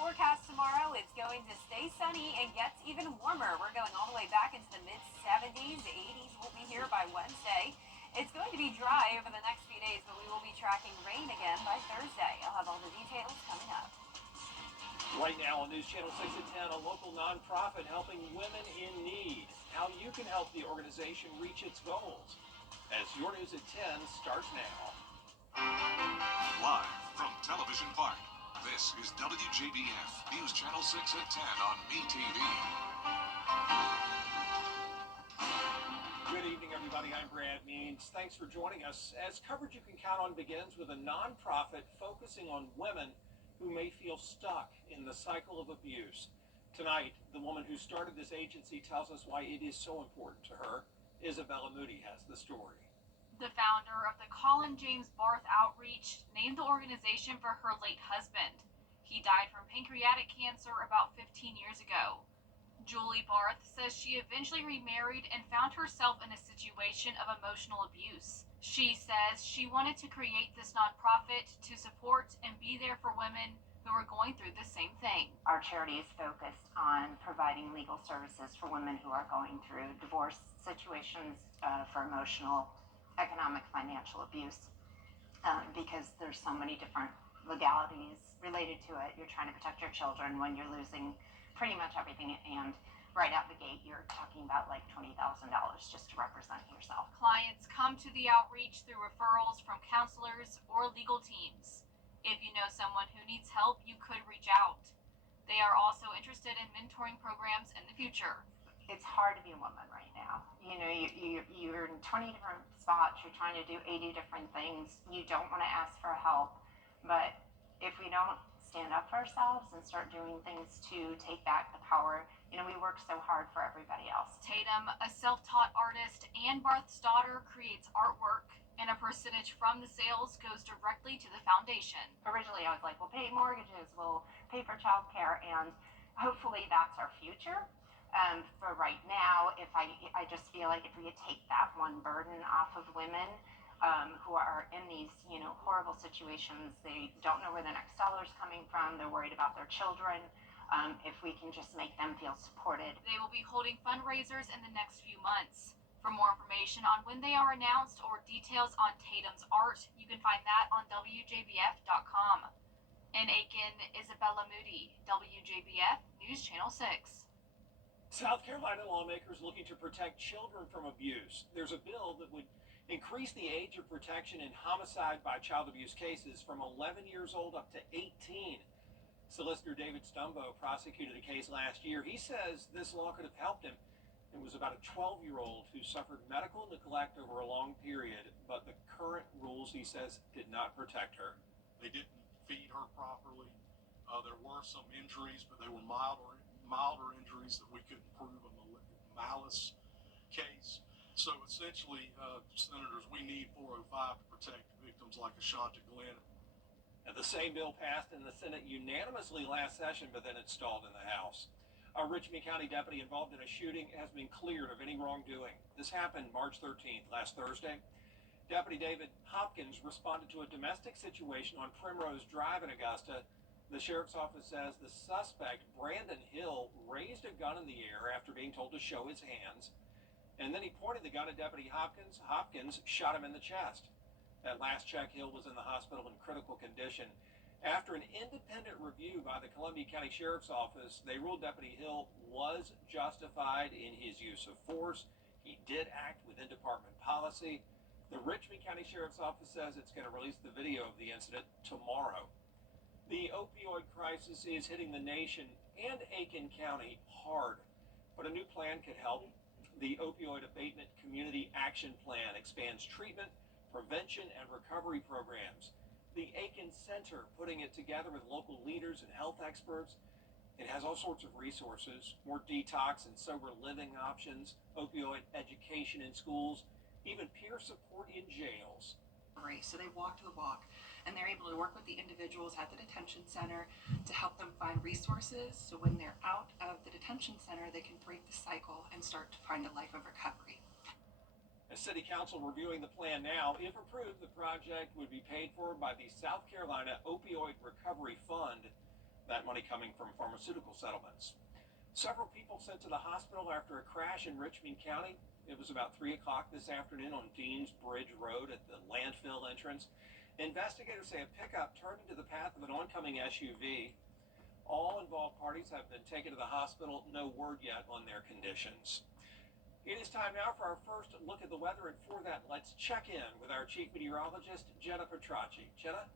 forecast tomorrow, it's going to stay sunny and gets even warmer. We're going all the way back into the mid 70s. 80s will be here by Wednesday. It's going to be dry over the next few days, but we will be tracking rain again by Thursday. I'll have all the details coming up. Right now on News Channel 6 at 10, a local nonprofit helping women in need. How you can help the organization reach its goals. As your News at 10 starts now. Live from Television Park, this is WJBF News Channel 6 at 10 on MeTV. Good evening, everybody. I'm Brad Means. Thanks for joining us. As coverage you can count on begins with a nonprofit focusing on women who may feel stuck in the cycle of abuse. Tonight, the woman who started this agency tells us why it is so important to her. Isabella Moody has the story. The founder of the Colin James Barth Outreach named the organization for her late husband. He died from pancreatic cancer about 15 years ago. Julie Barth says she eventually remarried and found herself in a situation of emotional abuse. She says she wanted to create this nonprofit to support and be there for women who are going through the same thing. Our charity is focused on providing legal services for women who are going through divorce situations, for emotional, economic, financial abuse, because there's so many different legalities related to it. You're trying to protect your children when you're losing pretty much everything, and right out the gate, you're talking about like $20,000 just to represent yourself. Clients come to the outreach through referrals from counselors or legal teams. If you know someone who needs help, you could reach out. They are also interested in mentoring programs in the future. It's hard to be a woman right now. You know, you're in 20 different spots. You're trying to do 80 different things. You don't want to ask for help. But if we don't stand up for ourselves and start doing things to take back the power, you know, we work so hard for everybody else. Tatum, a self-taught artist and Barth's daughter, creates artwork, and a percentage from the sales goes directly to the foundation. Originally, I was like, we'll pay mortgages, we'll pay for childcare, and hopefully that's our future. For right now, if I just feel like if we could take that one burden off of women who are in these, you know, horrible situations, they don't know where the next dollar is coming from, they're worried about their children. If we can just make them feel supported. They will be holding fundraisers in the next few months. For more information on when they are announced or details on Tatum's art, you can find that on WJBF.com. In Aiken, Isabella Moody, WJBF News Channel 6. South Carolina lawmakers looking to protect children from abuse. There's a bill that would increase the age of protection in homicide by child abuse cases from 11 years old up to 18. Solicitor David Stumbo prosecuted a case last year. He says this law could have helped him. It was about a 12-year-old who suffered medical neglect over a long period, but the current rules, he says, did not protect her. They didn't feed her properly. There were some injuries, but they were milder injuries that we couldn't prove a malice case. So essentially, senators, we need 405 to protect victims like Ashanta Glenn. And the same bill passed in the Senate unanimously last session, but then it stalled in the House. A Richmond County deputy involved in a shooting has been cleared of any wrongdoing. This happened March 13th, last Thursday. Deputy David Hopkins responded to a domestic situation on Primrose Drive in Augusta. The sheriff's office says the suspect, Brandon Hill, raised a gun in the air after being told to show his hands. And then he pointed the gun at Deputy Hopkins. Hopkins shot him in the chest. At last check, Hill was in the hospital in critical condition. After an independent review by the Columbia County Sheriff's Office, they ruled Deputy Hill was justified in his use of force. He did act within department policy. The Richmond County Sheriff's Office says it's going to release the video of the incident tomorrow. The opioid crisis is hitting the nation and Aiken County hard, but a new plan could help. The Opioid Abatement Community Action Plan expands treatment, prevention, and recovery programs. The Aiken Center putting it together with local leaders and health experts. It has all sorts of resources, more detox and sober living options, opioid education in schools, even peer support in jails. So they walk the walk, and they're able to work with the individuals at the detention center to help them find resources, so when they're out of the detention center, they can break the cycle and start to find a life of recovery. The City Council reviewing the plan now. If approved, the project would be paid for by the South Carolina Opioid Recovery Fund. that money coming from pharmaceutical settlements. Several people sent to the hospital after a crash in Richmond County. It was about 3 o'clock this afternoon on Deans Bridge Road at the landfill entrance. Investigators say a pickup turned into the path of an oncoming SUV. All involved parties have been taken to the hospital. No word yet on their conditions. It is time now for our first look at the weather, and for that, let's check in with our chief meteorologist, Jenna Petracci. Jenna?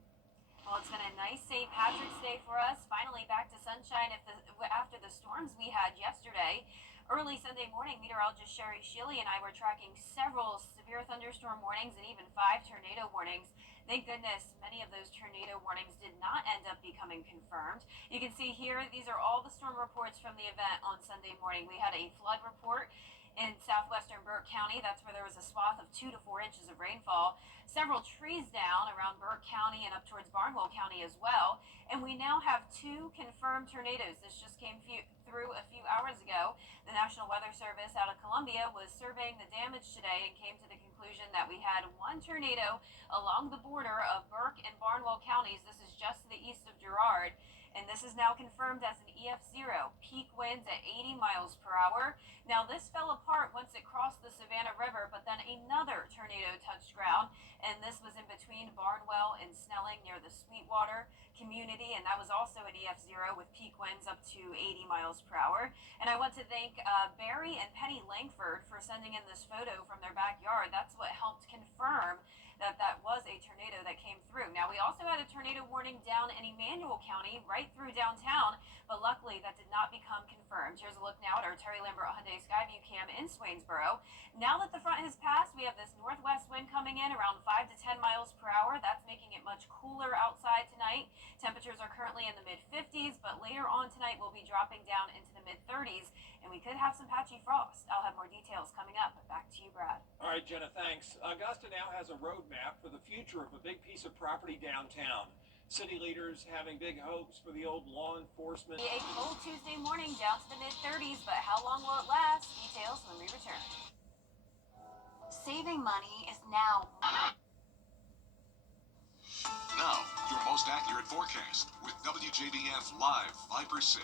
Well, it's been a nice St. Patrick's Day for us. Finally back to sunshine after the storms we had yesterday. Early Sunday morning, meteorologist Sherry Shealy and I were tracking several severe thunderstorm warnings and even 5 tornado warnings. Thank goodness many of those tornado warnings did not end up becoming confirmed. You can see here, these are all the storm reports from the event on Sunday morning. We had a flood report in southwestern Burke County. That's where there was a swath of 2 to 4 inches of rainfall. Several trees down around Burke County and up towards Barnwell County as well. And we now have 2 confirmed tornadoes. This just came through a few hours ago. The National Weather Service out of Columbia was surveying the damage today and came to the conclusion that we had 1 tornado along the border of Burke and Barnwell counties. This is just to the east of Girard. And this is now confirmed as an EF0, peak winds at 80 miles per hour. Now, this fell apart once it crossed the Savannah River, but then another tornado touched ground, and this was in between Barnwell and Snelling near the Sweetwater community, and that was also an EF0 with peak winds up to 80 miles per hour. And I want to thank Barry and Penny Langford for sending in this photo from their backyard. That's what helped confirm that that was a tornado that came through. Now, we also had a tornado warning down in Emmanuel County right through downtown, but luckily that did not become confirmed. Here's a look now at our Terry Lambert Hyundai Skyview cam in Swainsboro. Now that the front has passed, we have this northwest wind coming in around 5 to 10 miles per hour. That's making it much cooler outside tonight. Temperatures are currently in the mid-50s, but later on tonight we'll be dropping down into the mid-30s, and we could have some patchy frost. I'll have more details coming up. Back to you, Brad. All right, Jenna, thanks. Augusta now has a roadmap for the future of a big piece of property downtown. City leaders having big hopes for the old law enforcement. A cold Tuesday morning down to the mid-30s, but how long will it last? Details when we return. Saving money is now. Now, your most accurate forecast with WJBF Live Viper 6.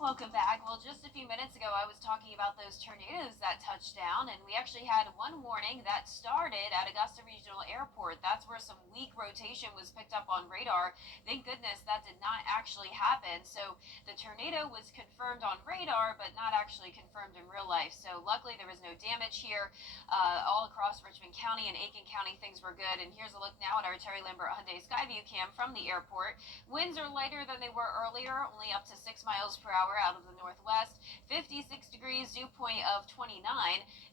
Welcome back. Well, just a few minutes ago, I was talking about those tornadoes that touched down, and we actually had one warning that started at Augusta Regional Airport. That's where some weak rotation was picked up on radar. Thank goodness that did not actually happen. So the tornado was confirmed on radar, but not actually confirmed in real life. So luckily, there was no damage here. All across Richmond County and Aiken County, things were good. And here's a look now at our Terry Lambert Hyundai Skyview cam from the airport. Winds are lighter than they were earlier, only up to 6 miles per hour out of the northwest. 56 degrees, dew point of 29.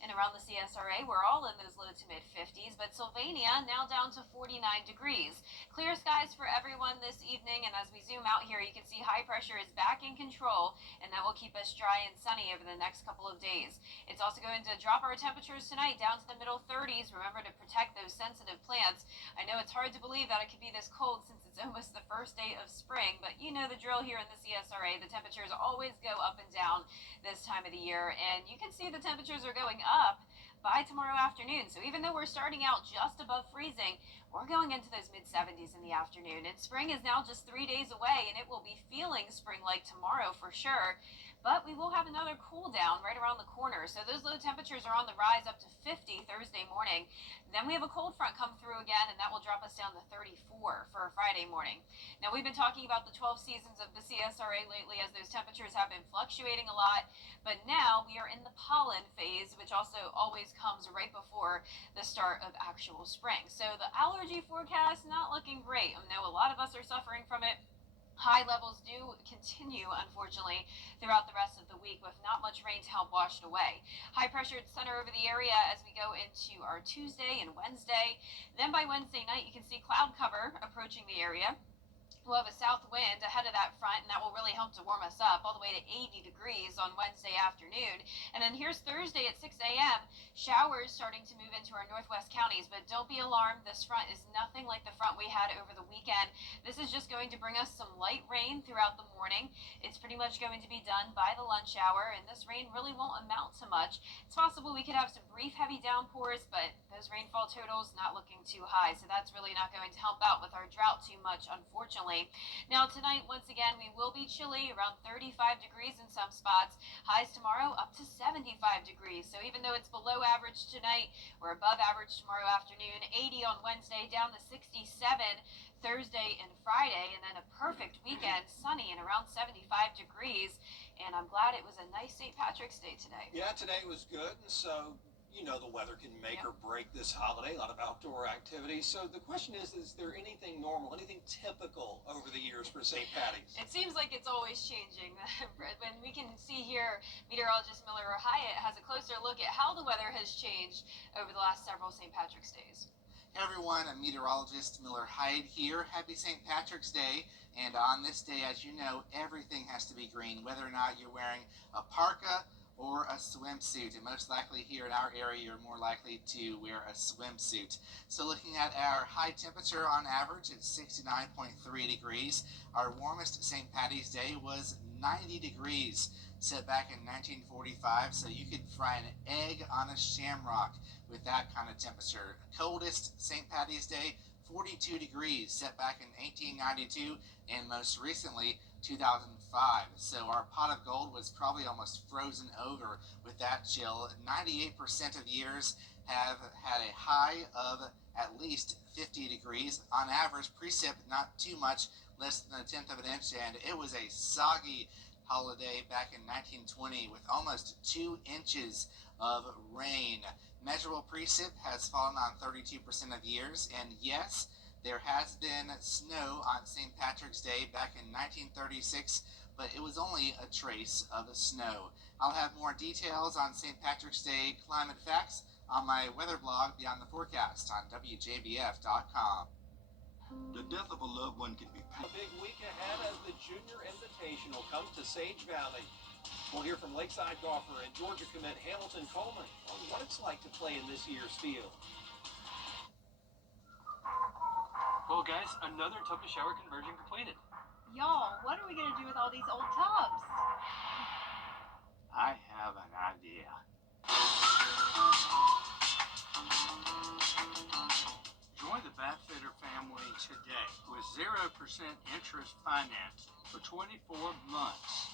And around the CSRA, we're all in those low to mid 50s, but Sylvania now down to 49 degrees. Clear skies for everyone this evening, and as we zoom out here, you can see high pressure is back in control, and that will keep us dry and sunny over the next couple of days. It's also going to drop our temperatures tonight down to the middle 30s. Remember to protect those sensitive plants. I know it's hard to believe that it could be this cold since it's almost the first day of spring, but you know the drill here in the CSRA. The temperatures always go up and down this time of the year, and you can see the temperatures are going up by tomorrow afternoon. So even though we're starting out just above freezing, we're going into those mid-70s in the afternoon, and spring is now just 3 days away, and it will be feeling spring-like tomorrow for sure. But we will have another cool down right around the corner. So those low temperatures are on the rise up to 50 Thursday morning. Then we have a cold front come through again, and that will drop us down to 34 for Friday morning. Now, we've been talking about the 12 seasons of the CSRA lately as those temperatures have been fluctuating a lot. But now we are in the pollen phase, which also always comes right before the start of actual spring. So the allergy forecast, not looking great. I know a lot of us are suffering from it. High levels do continue, unfortunately, throughout the rest of the week with not much rain to help wash it away. High pressure center over the area as we go into our Tuesday and Wednesday. Then by Wednesday night, you can see cloud cover approaching the area. We'll have a south wind ahead of that front, and that will really help to warm us up all the way to 80 degrees on Wednesday afternoon. And then here's Thursday at 6 a.m. Showers starting to move into our northwest counties, but don't be alarmed. This front is nothing like the front we had over the weekend. This is just going to bring us some light rain throughout the morning. It's pretty much going to be done by the lunch hour, and this rain really won't amount to much. It's possible we could have some brief heavy downpours, but those rainfall totals not looking too high, so that's really not going to help out with our drought too much, unfortunately. family. Now tonight, once again, we will be chilly, around 35 degrees in some spots. Highs tomorrow up to 75 degrees. So even though it's below average tonight, we're above average tomorrow afternoon. 80 on Wednesday, down to 67 Thursday and Friday, and then a perfect weekend, sunny and around 75 degrees. And I'm glad it was a nice St. Patrick's Day today. Yeah, today was good, and so the weather can make or break this holiday. A lot of outdoor activities. So the question is there anything normal, anything typical over the years for St. Patty's? It seems like it's always changing. When we can see here, meteorologist Miller Hyatt has a closer look at how the weather has changed over the last several St. Patrick's Days. Hey everyone, I'm meteorologist Miller Hyde here. Happy St. Patrick's Day. And on this day, as you know, everything has to be green, whether or not you're wearing a parka or a swimsuit. And most likely here in our area, you're more likely to wear a swimsuit. So looking at our high temperature on average, it's 69.3 degrees. Our warmest St. Patty's Day was 90 degrees, set back in 1945. So you could fry an egg on a shamrock with that kind of temperature. Coldest St. Patty's Day, 42 degrees, set back in 1892, and most recently 2005. So our pot of gold was probably almost frozen over with that chill. 98% of years have had a high of at least 50 degrees. On average, precip not too much, less than a tenth of an inch, and it was a soggy holiday back in 1920 with almost 2 inches of rain. Measurable precip has fallen on 32% of years, and yes, there has been snow on St. Patrick's Day back in 1936, but it was only a trace of snow. I'll have more details on St. Patrick's Day climate facts on my weather blog Beyond the Forecast on WJBF.com. The death of a loved one can be A big week ahead as the Junior Invitational comes to Sage Valley. We'll hear from Lakeside golfer and Georgia commit Hamilton Coleman on what it's like to play in this year's field. Well, guys, another tub to shower conversion completed. Y'all, what are we going to do with all these old tubs? I have an idea. Join the Bathfitter family today with 0% interest finance for 24 months.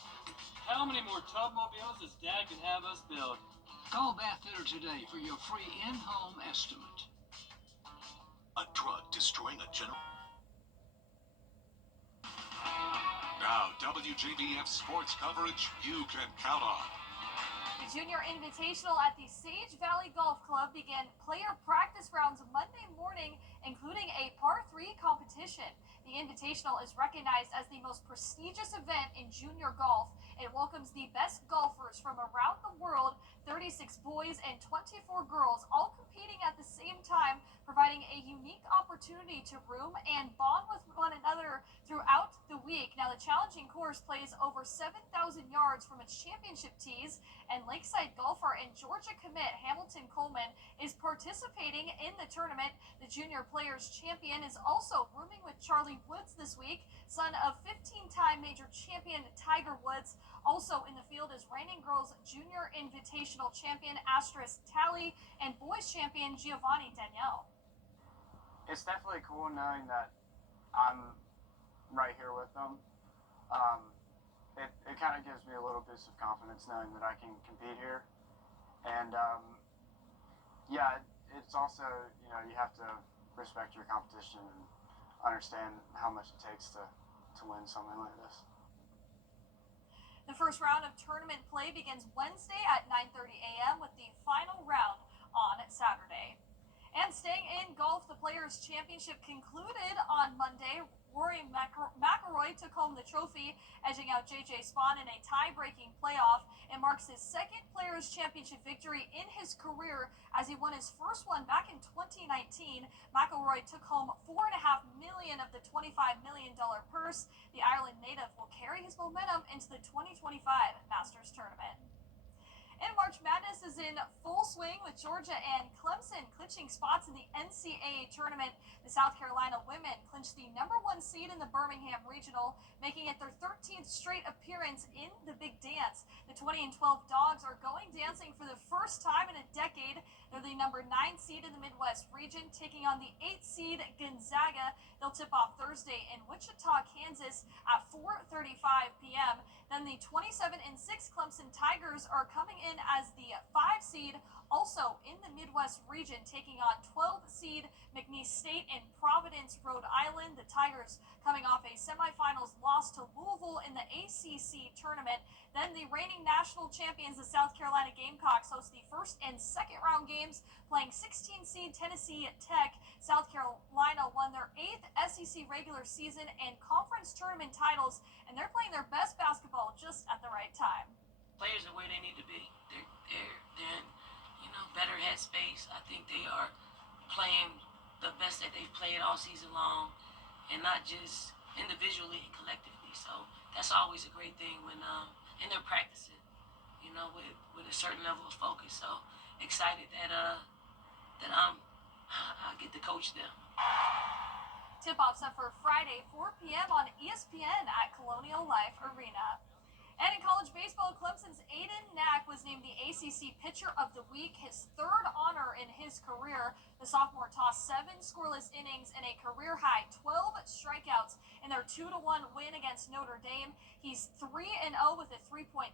How many more tub mobiles does Dad can have us build? Call Bathfitter today for your free in-home estimate. a drug destroying a general. Now, WJBF sports coverage you can count on. The Junior Invitational at the Sage Valley Golf Club began player practice rounds Monday morning, including a par 3 competition. The Invitational is recognized as the most prestigious event in junior golf. It welcomes the best golfers from around the world, 36 boys and 24 girls, all competing at the same time, providing a unique opportunity to room and bond with one another throughout the week. Now, the challenging course plays over 7,000 yards from its championship tees, and Lakeside golfer and Georgia commit Hamilton Coleman is participating in the tournament. The junior players champion is also rooming with Charlie Woods this week, son of 15-time major champion Tiger Woods. Also in the field is reigning girls junior invitational champion Astris Talley and boys champion Giovanni Danielle. It's definitely cool knowing that I'm right here with them. It kind of gives me a little boost of confidence knowing that I can compete here. And yeah, it's also, you have to respect your competition and understand how much it takes to win something like this. The first round of tournament play begins Wednesday at 9:30 a.m. with the final round on Saturday. And staying in golf, the Players' Championship concluded on Monday. Rory McIlroy took home the trophy, edging out J.J. Spaun in a tie-breaking playoff. It marks his second Players' Championship victory in his career as he won his first one back in 2019. McIlroy took home $4.5 million of the $25 million purse. The Ireland native will carry his momentum into the 2025 Masters Tournament. And March Madness is in full swing with Georgia and Clemson clinching spots in the NCAA tournament. The South Carolina women clinched the #1 seed in the Birmingham Regional, making it their 13th straight appearance in the Big Dance. The 20 and 12 Dogs are going dancing for the first time in a decade. They're the number 9 seed in the Midwest region, taking on the 8 seed Gonzaga. They'll tip off Thursday in Wichita, Kansas at 4:35 p.m. Then the 27-6 Clemson Tigers are coming in as the 5 seed, also in the Midwest region, taking on 12 seed McNeese State in Providence, Rhode Island. The Tigers coming off a semifinals loss to Louisville in the ACC tournament. Then the reigning national champions, the South Carolina Gamecocks, host the first and second round games, playing 16 seed Tennessee Tech. South Carolina won their 8th SEC regular season and conference tournament titles, and they're playing their best basketball just at the right time. Players are where they need to be. They're in, better headspace. I think they are playing the best that they've played all season long, and not just individually and collectively. So that's always a great thing when and they're practicing, with a certain level of focus. So excited that I get to coach them. Tip-off set for Friday, 4 p.m. on ESPN at Colonial Life Arena. And in college baseball, Clemson's Aiden Knack was named the ACC Pitcher of the Week, his 3rd honor in his career. The sophomore tossed 7 scoreless innings and a career-high 12 strikeouts in their 2-1 win against Notre Dame. He's 3-0 with a 3.86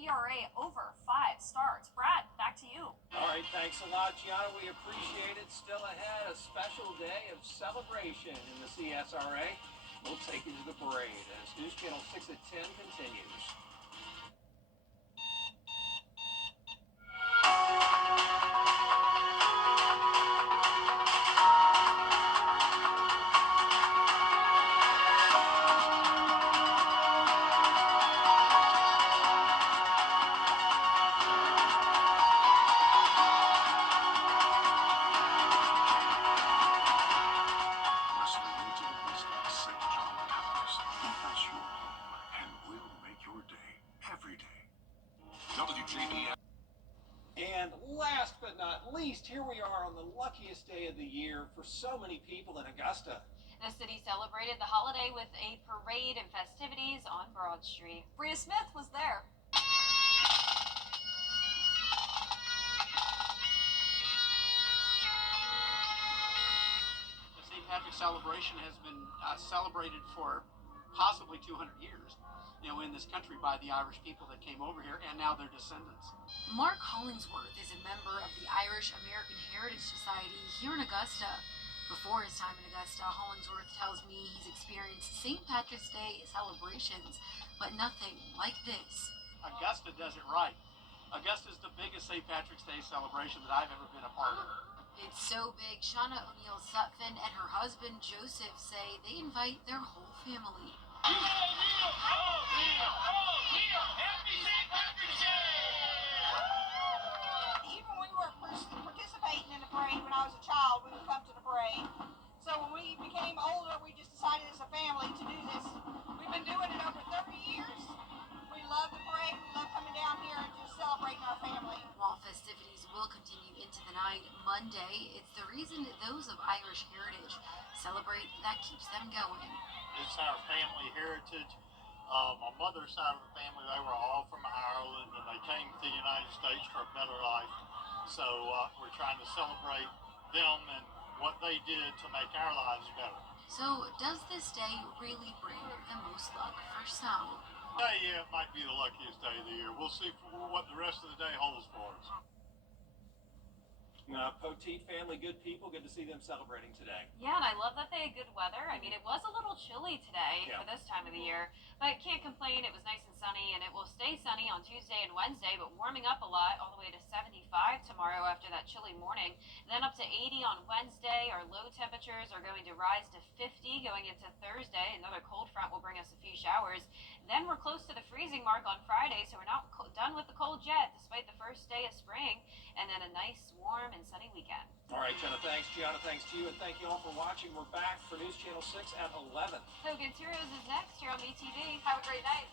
ERA over 5 starts. Brad, back to you. All right, thanks a lot, Gianna. We appreciate it. Still ahead, a special day of celebration in the CSRA. We'll take you to the parade as News Channel 6 at 10 continues. WJBF. And last but not least, here we are on the luckiest day of the year for so many people in Augusta. The city celebrated the holiday with a parade and festivities on Broad Street. Bria Smith was there. The St. Patrick's celebration has been celebrated for possibly 200 years, in this country by the Irish people that came over here and now their descendants. Mark Hollingsworth is a member of the Irish American Heritage Society here in Augusta. Before his time in Augusta, Hollingsworth tells me he's experienced St. Patrick's Day celebrations, but nothing like this. Augusta does it right. Augusta is the biggest St. Patrick's Day celebration that I've ever been a part of. It's so big, Shauna O'Neill Sutphin and her husband Joseph say they invite their whole family. Happy St. Patrick's Day! Even when we weren't participating in the parade when I was a child, we would come to the parade. So when we became older, we just decided as a family to do this. We've been doing it over 30 years. We love the parade. We love coming down here and just celebrating our family. While festivities will continue into the night Monday, it's the reason that those of Irish heritage celebrate that keeps them going. It's our family heritage. My mother's side of the family, they were all from Ireland, and they came to the United States for a better life. So we're trying to celebrate them and what they did to make our lives better. So does this day really bring the most luck for some? Yeah, it might be the luckiest day of the year. We'll see what the rest of the day holds for us. Poteet family, good people. Good to see them celebrating today. Yeah, and I love that they had good weather. I mean, it was a little chilly today for this time of the year, but can't complain. It was nice and sunny, and it will stay sunny on Tuesday and Wednesday, but warming up a lot, all the way to 75 tomorrow after that chilly morning. Then up to 80 on Wednesday. Our low temperatures are going to rise to 50 going into Thursday. Another cold front will bring us a few showers. Then we're close to the freezing mark on Friday, so we're not done with the cold yet, despite the first day of spring, and then a nice, warm, and sunny weekend. All right, Jenna, thanks. Gianna, thanks to you, and thank you all for watching. We're back for News Channel 6 at 11. So Good Heroes is next here on BTV. Have a great night.